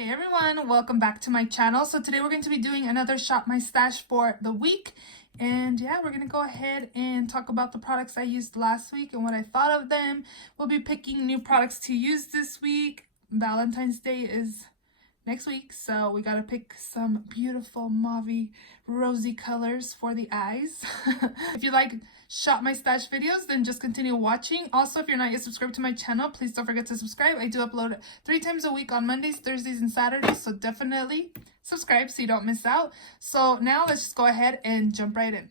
Hey everyone, welcome back to my channel. So today we're going to be doing another Shop My Stash for the week. And yeah, we're going to go ahead and talk about the products I used last week and what I thought of them. We'll be picking new products to use this week. Valentine's Day is next week, so we gotta pick some beautiful mauve rosy colors for the eyes. If you like Shop My Stash videos, then just continue watching. Also, if you're not yet subscribed to my channel, please don't forget to subscribe. I do upload 3 times a week on Mondays, Thursdays, and Saturdays, so definitely subscribe so you don't miss out. So now let's just go ahead and jump right in.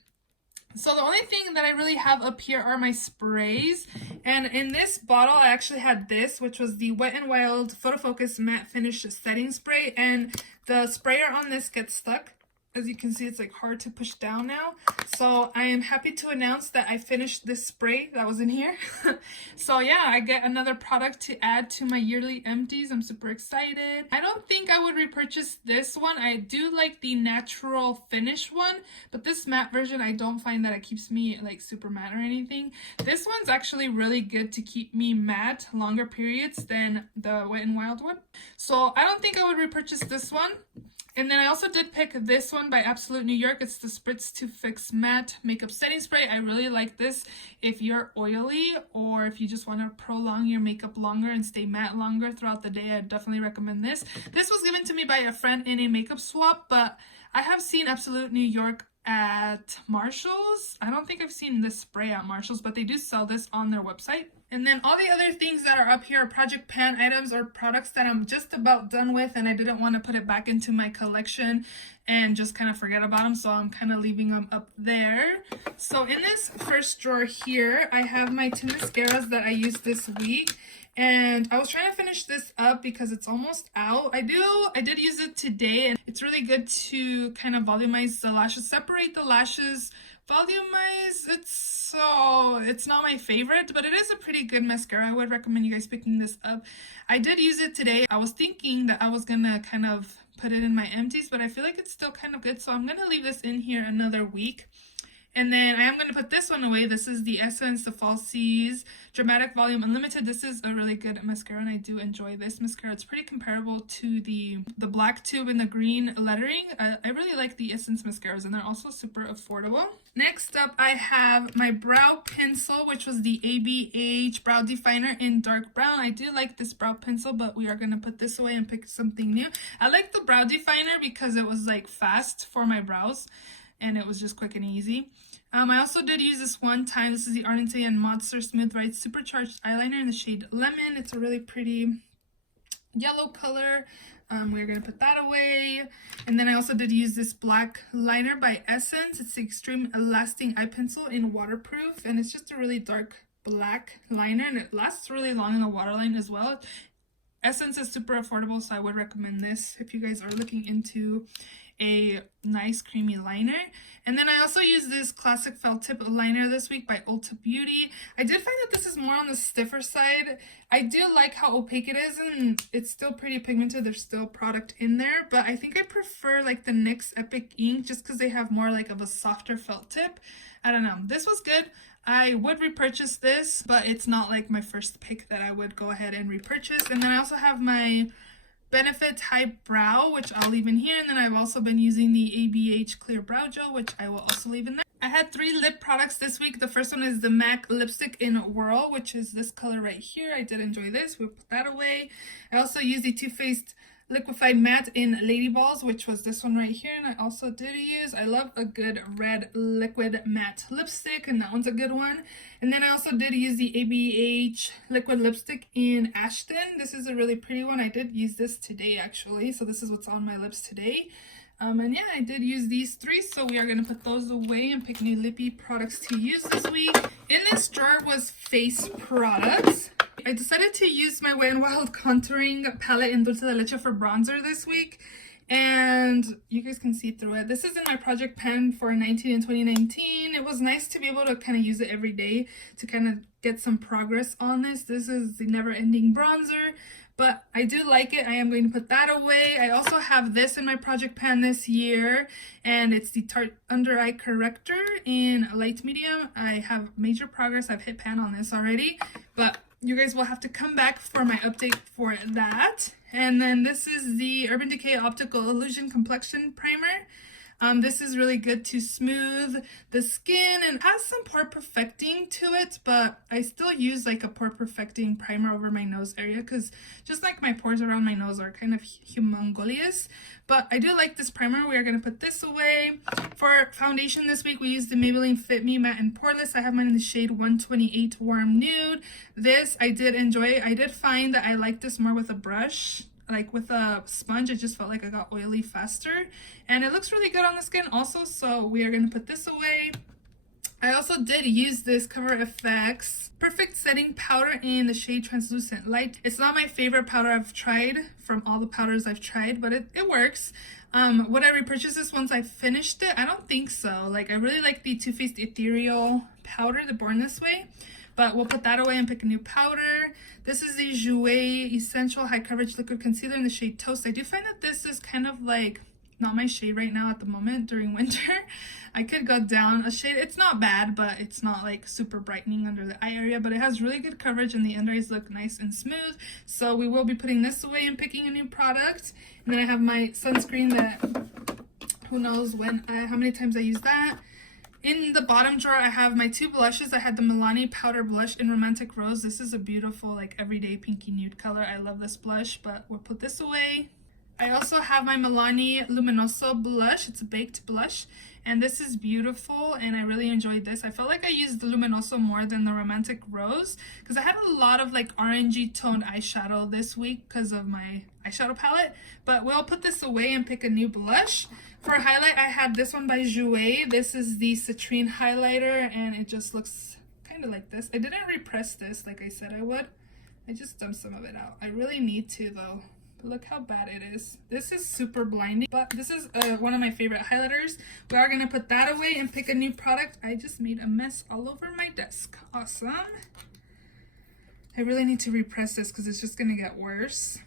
So the only thing that I really have up here are my sprays, and in this bottle I actually had this, which was the Wet n Wild Photo Focus Matte Finish Setting Spray, and the sprayer on this gets stuck. As you can see, it's like hard to push down now. So I am happy to announce that I finished this spray that was in here. So yeah, I get another product to add to my yearly empties. I'm super excited. I don't think I would repurchase this one. I do like the natural finish one, but this matte version, I don't find that it keeps me like super matte or anything. This one's actually really good to keep me matte longer periods than the Wet n Wild one. So I don't think I would repurchase this one. And then I also did pick this one by Absolute New York. It's the Spritz to Fix Matte Makeup Setting Spray. I really like this if you're oily or if you just want to prolong your makeup longer and stay matte longer throughout the day. I definitely recommend this. This was given to me by a friend in a makeup swap, but I have seen Absolute New York at Marshall's. I don't think I've seen this spray at Marshall's, but they do sell this on their website. And then all the other things that are up here are Project Pan items or products that I'm just about done with, and I didn't want to put it back into my collection and just kind of forget about them, so I'm kind of leaving them up there. So in this first drawer here, I have my 2 mascaras that I used this week. And I was trying to finish this up because it's almost out. I did use it today, and it's really good to kind of volumize the lashes, separate the lashes, volumize. It's not my favorite, but it is a pretty good mascara. I would recommend you guys picking this up. I did use it today. I was thinking that I was gonna kind of put it in my empties, but I feel like it's still kind of good, so I'm gonna leave this in here another week. And then I am going to put this one away. This is the Essence, the Falsies Dramatic Volume Unlimited. This is a really good mascara, and I do enjoy this mascara. It's pretty comparable to the black tube and the green lettering. I really like the Essence mascaras, and they're also super affordable. Next up, I have my brow pencil, which was the ABH Brow Definer in dark brown. I do like this brow pencil, but we are going to put this away and pick something new. I like the brow definer because it was like fast for my brows, and it was just quick and easy. I also did use this one time. This is the Ardente and Monster Smooth Right Supercharged Eyeliner in the shade Lemon. It's a really pretty yellow color. We're going to put that away. And then I also did use this black liner by Essence. It's the Extreme Lasting Eye Pencil in Waterproof. And it's just a really dark black liner, and it lasts really long in the waterline as well. Essence is super affordable, so I would recommend this if you guys are looking into a nice creamy liner. And then I also used this classic felt tip liner this week by Ulta Beauty. I did find that this is more on the stiffer side. I do like how opaque it is, and it's still pretty pigmented. There's still product in there, but I think I prefer like the NYX Epic Ink just because they have more like of a softer felt tip. I don't know. This was good. I would repurchase this, but it's not like my first pick that I would go ahead and repurchase. And then I also have my Benefit High Brow, which I'll leave in here. And then I've also been using the ABH Clear Brow Gel, which I will also leave in there. I had 3 lip products this week. The first one is the MAC Lipstick in Whirl, which is this color right here. I did enjoy this. We'll put that away. I also used the Too Faced Liquefied Matte in Lady Balls, which was this one right here. And I also did use, I love a good red liquid matte lipstick, and that one's a good one. And then I also did use the ABH liquid lipstick in Ashton. This is a really pretty one. I did use this today actually, so this is what's on my lips today. And yeah, I did use these 3, so we are going to put those away and pick new lippy products to use this week. In this drawer was face products. I decided to use my Wet n Wild Contouring Palette in Dulce de Leche for bronzer this week, and you guys can see through it. This is in my Project Pan for 19 and 2019. It was nice to be able to kind of use it every day to kind of get some progress on this. This is the Never Ending Bronzer, but I do like it. I am going to put that away. I also have this in my Project Pan this year, and it's the Tarte Under Eye Corrector in light medium. I have major progress. I've hit pan on this already, but you guys will have to come back for my update for that. And then this is the Urban Decay Optical Illusion Complexion Primer. This is really good to smooth the skin and has some pore perfecting to it, but I still use like a pore perfecting primer over my nose area because just like my pores around my nose are kind of humongous. But I do like this primer. We are going to put this away. For foundation this week, we used the Maybelline Fit Me Matte and Poreless. I have mine in the shade 128 Warm Nude. This I did enjoy. I did find that I like this more with a brush. Like with a sponge, it just felt like I got oily faster, and it looks really good on the skin also, so we are going to put this away. I also did use this Cover FX Perfect Setting Powder in the shade Translucent Light. It's not my favorite powder I've tried from all the powders I've tried, but it works. Would I repurchase this once I finished it? I don't think so. Like, I really like the Too Faced Ethereal powder, the Born This Way. But we'll put that away and pick a new powder. This is the Jouer Essential High Coverage Liquid Concealer in the shade Toast. I do find that this is kind of like not my shade right now at the moment during winter. I could go down a shade. It's not bad, but it's not like super brightening under the eye area. But it has really good coverage and the under eyes look nice and smooth. So we will be putting this away and picking a new product. And then I have my sunscreen that who knows how many times I use that. In the bottom drawer, I have my two blushes. I had the Milani Powder Blush in Romantic Rose. This is a beautiful, like, everyday pinky nude color. I love this blush, but we'll put this away. I also have my Milani Luminoso Blush. It's a baked blush, and this is beautiful, and I really enjoyed this. I felt like I used the Luminoso more than the Romantic Rose because I had a lot of, like, orangey toned eyeshadow this week because of my eyeshadow palette, but we'll put this away and pick a new blush. For highlight, I had this one by Jouer. This is the Citrine highlighter, and it just looks kind of like this. I didn't repress this like I said I would. I just dumped some of it out. I really need to, though. But look how bad it is. This is super blinding, but this is one of my favorite highlighters. We are going to put that away and pick a new product. I just made a mess all over my desk. Awesome. I really need to repress this because it's just going to get worse.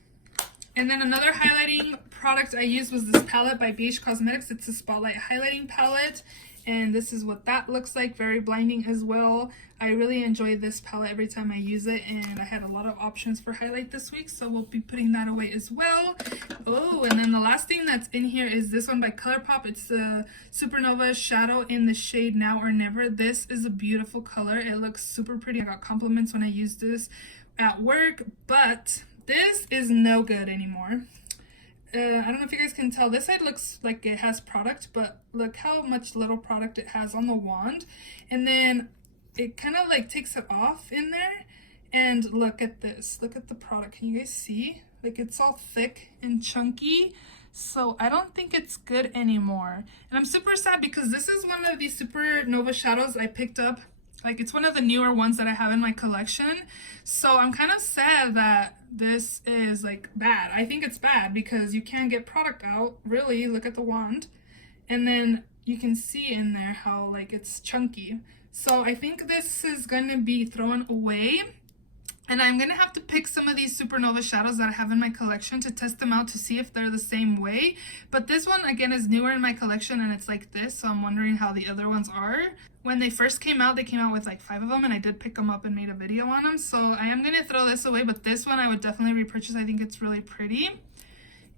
And then another highlighting product I used was this palette by BH Cosmetics. It's a Spotlight Highlighting Palette. And this is what that looks like. Very blinding as well. I really enjoy this palette every time I use it. And I had a lot of options for highlight this week. So we'll be putting that away as well. Oh, and then the last thing that's in here is this one by ColourPop. It's the Supernova Shadow in the shade Now or Never. This is a beautiful color. It looks super pretty. I got compliments when I used this at work. But this is no good anymore. I don't know if you guys can tell. This side looks like it has product, but look how much little product it has on the wand. And then it kind of like takes it off in there. And look at this. Look at the product. Can you guys see? Like, it's all thick and chunky. So I don't think it's good anymore. And I'm super sad because this is one of the Supernova shadows I picked up. Like, it's one of the newer ones that I have in my collection. So I'm kind of sad that this is, like, bad. I think it's bad because you can't get product out. Really, look at the wand. And then you can see in there how, like, it's chunky. So I think this is going to be thrown away. And I'm going to have to pick some of these Supernova shadows that I have in my collection to test them out to see if they're the same way. But this one, again, is newer in my collection and it's like this. So I'm wondering how the other ones are. When they first came out, they came out with like 5 of them and I did pick them up and made a video on them. So I am going to throw this away, but this one I would definitely repurchase. I think it's really pretty.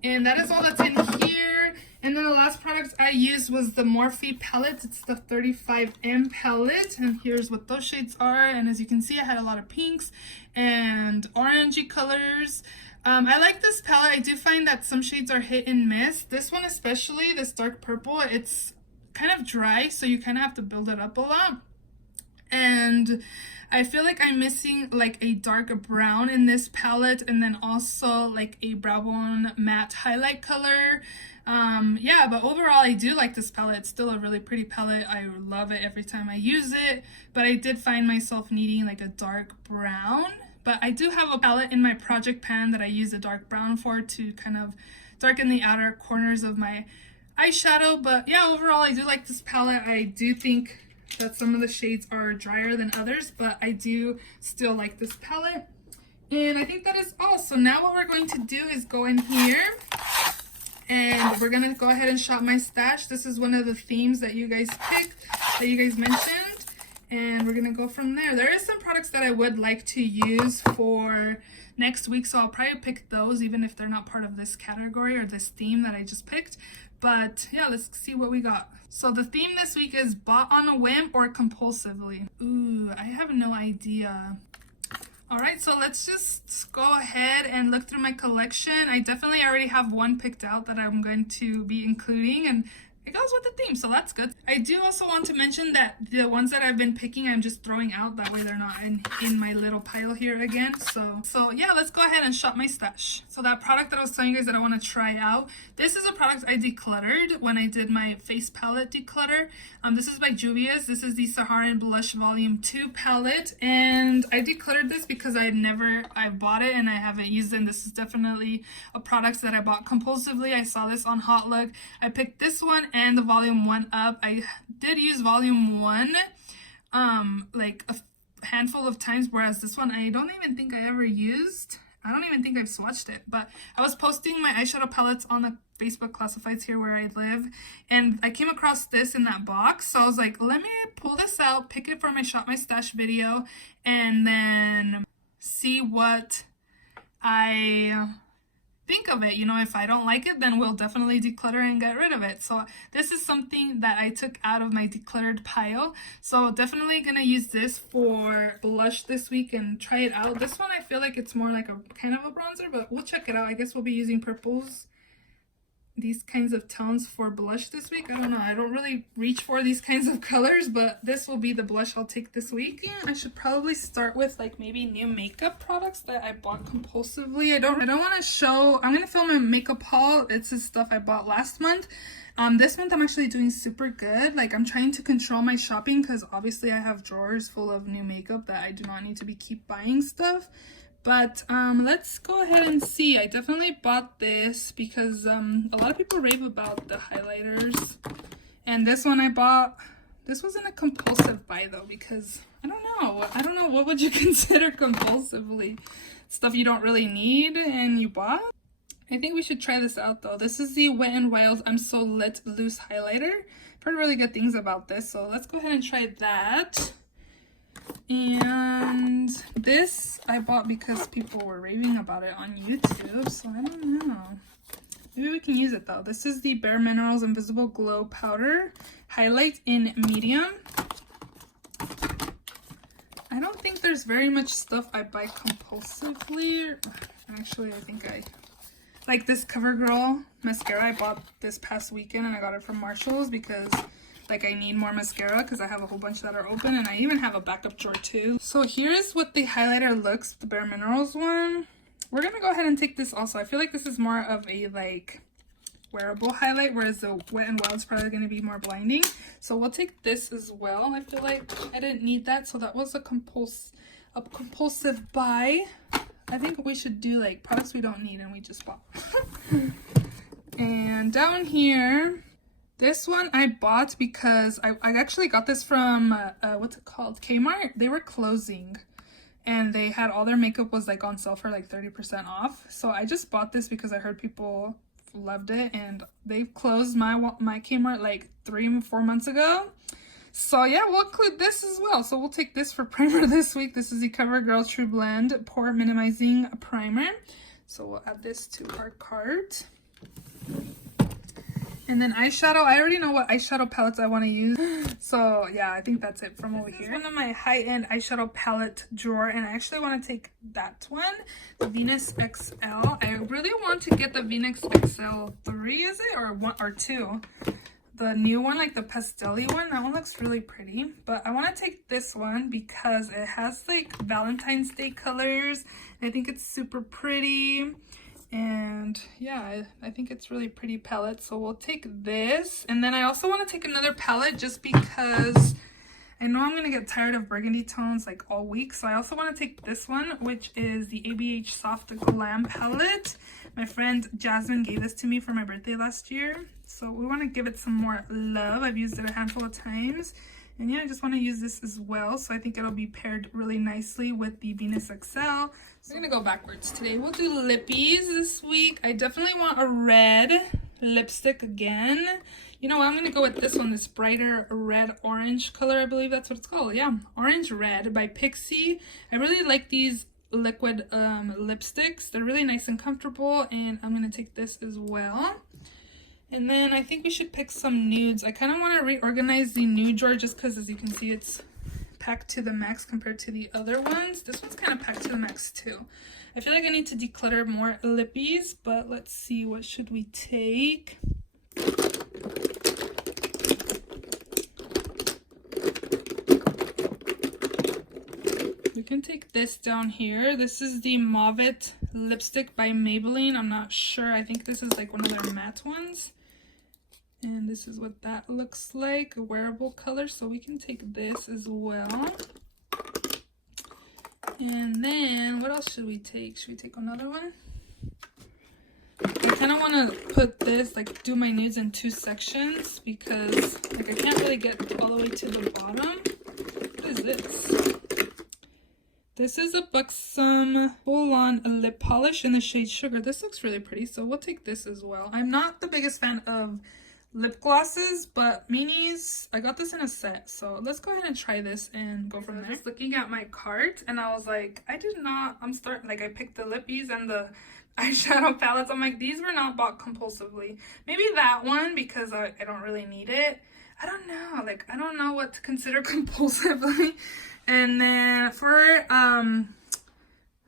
And that is all that's in here. And then the last product I used was the Morphe palette. It's the 35M palette. And here's what those shades are. And as you can see, I had a lot of pinks and orangey colors. I like this palette. I do find that some shades are hit and miss. This one especially, this dark purple, it's kind of dry. So you kind of have to build it up a lot. And I feel like I'm missing like a dark brown in this palette and then also like a brow bone matte highlight color. Yeah, but overall I do like this palette. It's still a really pretty palette. I love it every time I use it, but I did find myself needing like a dark brown. But I do have a palette in my project pan that I use a dark brown for to kind of darken the outer corners of my eyeshadow. But yeah, overall I do like this palette. I do think that some of the shades are drier than others, but I do still like this palette. And I think that is all. So now what we're going to do is go in here and we're gonna go ahead and shop my stash. This is one of the themes that you guys picked, that you guys mentioned. And we're gonna go from there. There is some products that I would like to use for next week, so I'll probably pick those even if they're not part of this category or this theme that I just picked. But yeah, let's see what we got. So the theme this week is bought on a whim or compulsively. Ooh, I have no idea. All right, so let's just go ahead and look through my collection. I definitely already have one picked out that I'm going to be including, and it goes with the theme, so that's good. I do also want to mention that the ones that I've been picking, I'm just throwing out. That way they're not in my little pile here again. So yeah, let's go ahead and shop my stash. So that product that I was telling you guys that I want to try out, this is a product I decluttered when I did my face palette declutter. This is by Juvia's. This is the Saharan Blush Volume 2 palette, and I decluttered this because I bought it and I haven't used it. And this is definitely a product that I bought compulsively. I saw this on Hot Look. I picked this one and the volume 1 up. I did use volume 1 like a handful of times, whereas this one I don't even think I ever used. I don't even think I've swatched it, but I was posting my eyeshadow palettes on the Facebook classifieds here where I live, and I came across this in that box, so I was like, let me pull this out, pick it for my Shop My Stash video, and then see what I think of it. You know, if I don't like it, then we'll definitely declutter and get rid of it. So this is something that I took out of my decluttered pile, so definitely gonna use this for blush this week and try it out. This one I feel like it's more like a kind of a bronzer, but we'll check it out. I guess we'll be using purples, these kinds of tones, for blush this week. I don't know, I don't really reach for these kinds of colors, but this will be the blush I'll take this week. Yeah, I should probably start with like maybe new makeup products that I bought compulsively. I don't want to show. I'm gonna film a makeup haul. It's the stuff I bought last month. This month I'm actually doing super good. Like, I'm trying to control my shopping because obviously I have drawers full of new makeup that I do not need to keep buying stuff. But let's go ahead and see. I definitely bought this because a lot of people rave about the highlighters. And this one I bought. This wasn't a compulsive buy though, because I don't know. What would you consider compulsively? Stuff you don't really need and you bought? I think we should try this out though. This is the Wet n Wild I'm So Lit Loose Highlighter. I've heard really good things about this, so let's go ahead and try that. And this I bought because people were raving about it on YouTube, so I don't know. Maybe we can use it though. This is the Bare Minerals Invisible Glow Powder Highlight in Medium. I don't think there's very much stuff I buy compulsively. Actually, I think I like this CoverGirl mascara I bought this past weekend, and I got it from Marshall's because like I need more mascara because I have a whole bunch that are open, and I even have a backup drawer too. So here's what the highlighter looks, the Bare Minerals one. We're gonna go ahead and take this also. I feel like this is more of a like wearable highlight, whereas the Wet n Wild is probably gonna be more blinding. So we'll take this as well. I feel like I didn't need that, so that was a compulsive buy. I think we should do like products we don't need and we just bought. And down here, this one I bought because I actually got this from, what's it called? Kmart. They were closing and they had all their makeup was like on sale for like 30% off. So I just bought this because I heard people loved it, and they've closed my Kmart like 3 or 4 months ago. So yeah, we'll include this as well. So we'll take this for primer this week. This is the CoverGirl True Blend Pore Minimizing Primer. So we'll add this to our cart. And then eyeshadow. I already know what eyeshadow palettes I want to use. So yeah, I think that's it from over here. This is one of my high-end eyeshadow palette drawer, and I actually want to take that one, the Venus XL. I really want to get the Venus XL 3, is it? Or 1 or 2? The new one, like the pastel-y one, that one looks really pretty. But I want to take this one because it has like Valentine's Day colors. I think it's super pretty. And yeah, I think it's really pretty palette. So we'll take this. And then I also want to take another palette just because I know I'm going to get tired of burgundy tones like all week. So I also want to take this one, which is the ABH Soft Glam palette. My friend Jasmine gave this to me for my birthday last year. So we want to give it some more love. I've used it a handful of times. And yeah, I just want to use this as well. So I think it'll be paired really nicely with the Venus XL. So we're going to go backwards today. We'll do lippies this week. I definitely want a red lipstick again. You know what, I'm gonna go with this one, this brighter red orange color. I believe that's what it's called. Yeah, orange red by Pixie. I really like these liquid lipsticks. They're really nice and comfortable, and I'm gonna take this as well. And then I think we should pick some nudes. I kind of want to reorganize the nude drawer just because, as you can see, it's packed to the max compared to the other ones. This one's kind of packed to the max too. I feel like I need to declutter more lippies, but let's see, what should we take? We can take this down here. This is the Mauve lipstick by Maybelline. I'm not sure. I think this is like one of their matte ones. And this is what that looks like, a wearable color. So we can take this as well. And then what else should we take? Should we take another one? I kind of want to put this, like do my nudes in 2 sections because like I can't really get all the way to the bottom. What is this? This is a Buxom full-on lip polish in the shade Sugar. This looks really pretty, so we'll take this as well. I'm not the biggest fan of lip glosses, but minis, I got this in a set, so let's go ahead and try this and go from there. I was looking at my cart and I was like, I picked the lippies and the eyeshadow palettes. I'm like, these were not bought compulsively. Maybe that one because I don't really need it. I don't know, like I don't know what to consider compulsively. And then for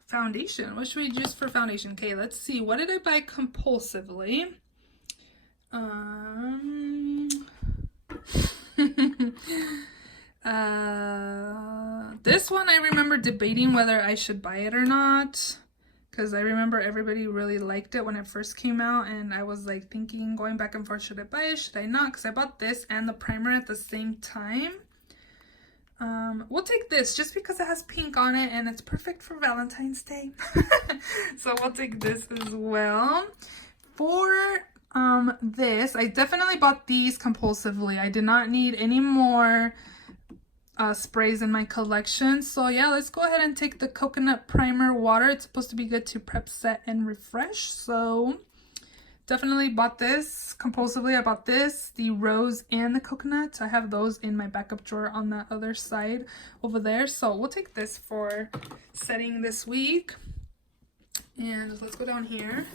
foundation, what should we use for foundation? Okay, let's see, what did I buy compulsively? This one I remember debating whether I should buy it or not, because I remember everybody really liked it when it first came out, and I was like thinking, going back and forth, should I buy it, should I not, because I bought this and the primer at the same time. We'll take this just because it has pink on it and it's perfect for Valentine's Day. So we'll take this as well. For this, I definitely bought these compulsively. I did not need any more sprays in my collection. So yeah, let's go ahead and take the coconut primer water. It's supposed to be good to prep, set, and refresh. So definitely bought this compulsively. I bought this, the rose, and the coconut. I have those in my backup drawer on that other side over there. So we'll take this for setting this week. And let's go down here.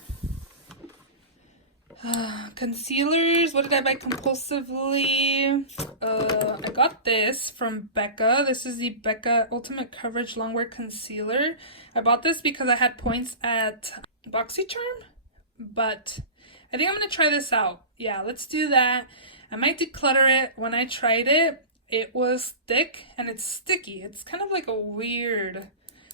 Concealers. What did I buy compulsively? I got this from Becca. This is the Becca Ultimate Coverage Longwear Concealer. I bought this because I had points at BoxyCharm, but I think I'm going to try this out. Yeah, let's do that. I might declutter it. When I tried it, it was thick and it's sticky. It's kind of like a weird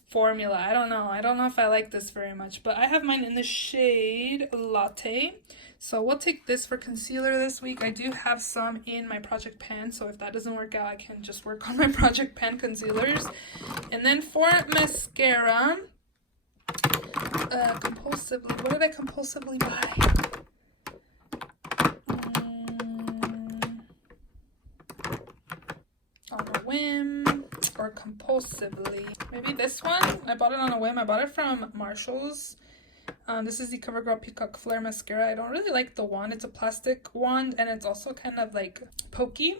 formula. I don't know if I like this very much, but I have mine in the shade Latte. So we'll take this for concealer this week. I do have some in my Project Pan, so if that doesn't work out, I can just work on my Project Pan concealers. And then for mascara, compulsively, what did I compulsively buy? On a whim or compulsively. Maybe this one. I bought it on a whim. I bought it from Marshall's. This is the CoverGirl Peacock Flare Mascara. I don't really like the wand. It's a plastic wand and it's also kind of like pokey.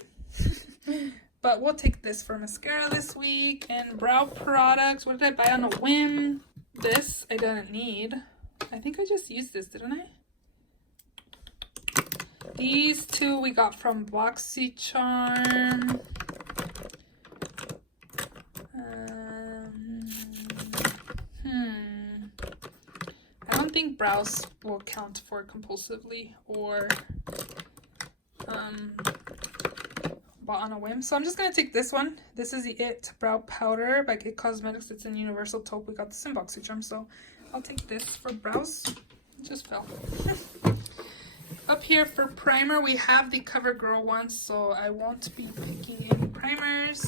But we'll take this for mascara this week. And brow products. What did I buy on a whim? This I didn't need. I think I just used this, didn't I? These two we got from BoxyCharm. I don't think brows will count for compulsively or bought on a whim. So I'm just going to take this one. This is the It Brow Powder by It Cosmetics. It's in Universal Taupe. We got this in BoxyCharm, so I'll take this for brows. It just fell. Up here for primer, we have the CoverGirl one, so I won't be picking any primers.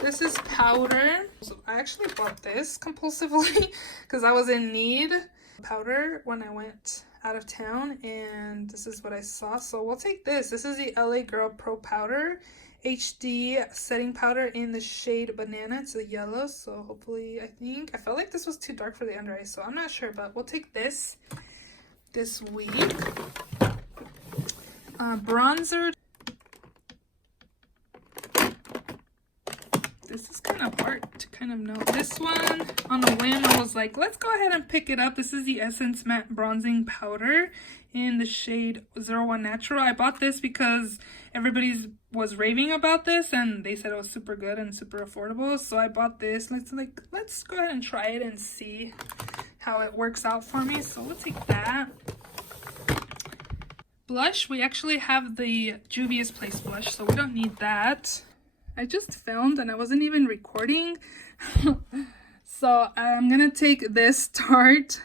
This is powder. So I actually bought this compulsively because I was in need of powder when I went out of town, and this is what I saw. So we'll take this. This is the LA Girl Pro Powder HD setting powder in the shade Banana. It's a yellow, so hopefully, I felt like this was too dark for the under eye, so I'm not sure, but we'll take this week. bronzer. This is kind of hard to kind of know. This one, on a whim, I was like, let's go ahead and pick it up. This is the Essence Matte Bronzing Powder in the shade 01 Natural. I bought this because everybody was raving about this and they said it was super good and super affordable. So I bought this. Let's go ahead and try it and see how it works out for me. So we'll take that. Blush, we actually have the Juvia's Place blush, so we don't need that. I just filmed and I wasn't even recording. So I'm gonna take this Tarte's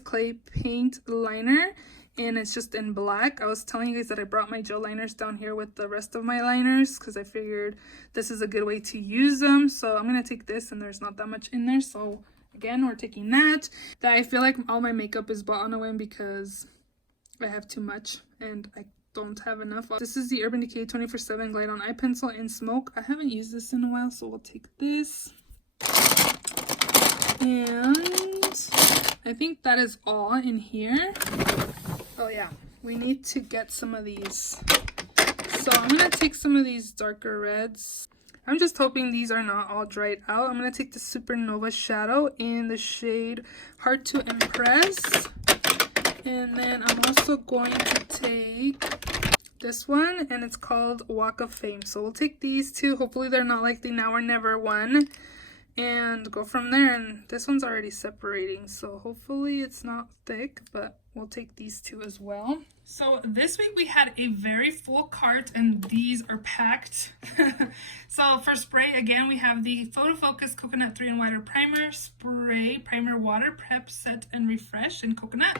Clay Paint Liner, and it's just in black. I was telling you guys that I brought my gel liners down here with the rest of my liners because I figured this is a good way to use them. So I'm gonna take this, and there's not that much in there. So again, we're taking that. I feel like all my makeup is bought on a whim because I have too much and I don't have enough. This is the Urban Decay 24/7 Glide On Eye Pencil in Smoke. I haven't used this in a while, so we'll take this. And I think that is all in here. Oh yeah, we need to get some of these. So I'm gonna take some of these darker reds. I'm just hoping these are not all dried out. I'm gonna take the Supernova Shadow in the shade Hard to Impress. And then I'm also going to take this one, and it's called Walk of Fame. So we'll take these two. Hopefully they're not like the Now or Never one, and go from there. And this one's already separating, so hopefully it's not thick, but we'll take these two as well. So this week we had a very full cart, and these are packed. So for spray, again, we have the Photo Focus Coconut 3 in Wider Primer Spray, Primer Water, Prep, Set, and Refresh in Coconut.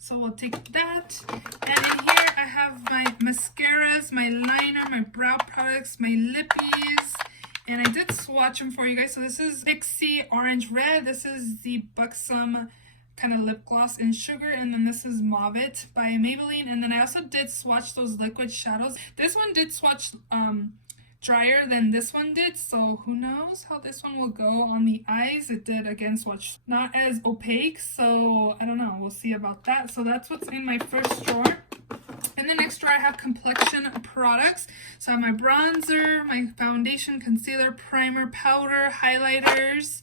So we'll take that. And in here I have my mascaras, my liner, my brow products, my lippies. And I did swatch them for you guys. So this is Pixie Orange Red. This is the Buxom kind of lip gloss in Sugar. And then this is Mauve It by Maybelline. And then I also did swatch those liquid shadows. This one did swatch drier than this one did, so who knows how this one will go on the eyes. It did again swatch not as opaque, so I don't know, we'll see about that. So that's what's in my first drawer. In the next drawer I have complexion products. So I have my bronzer, my foundation, concealer, primer, powder, highlighters,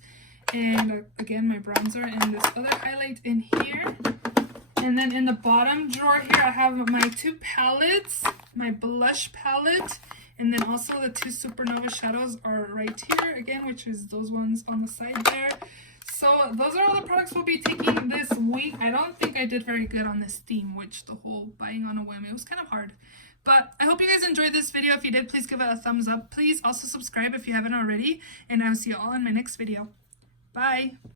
and again my bronzer and this other highlight in here. And then in the bottom drawer here I have my two palettes, my blush palette, and then also the two Supernova shadows are right here again, which is those ones on the side there. So those are all the products we'll be taking this week. I don't think I did very good on this theme, which the whole buying on a whim, it was kind of hard. But I hope you guys enjoyed this video. If you did, please give it a thumbs up. Please also subscribe if you haven't already. And I'll see you all in my next video. Bye!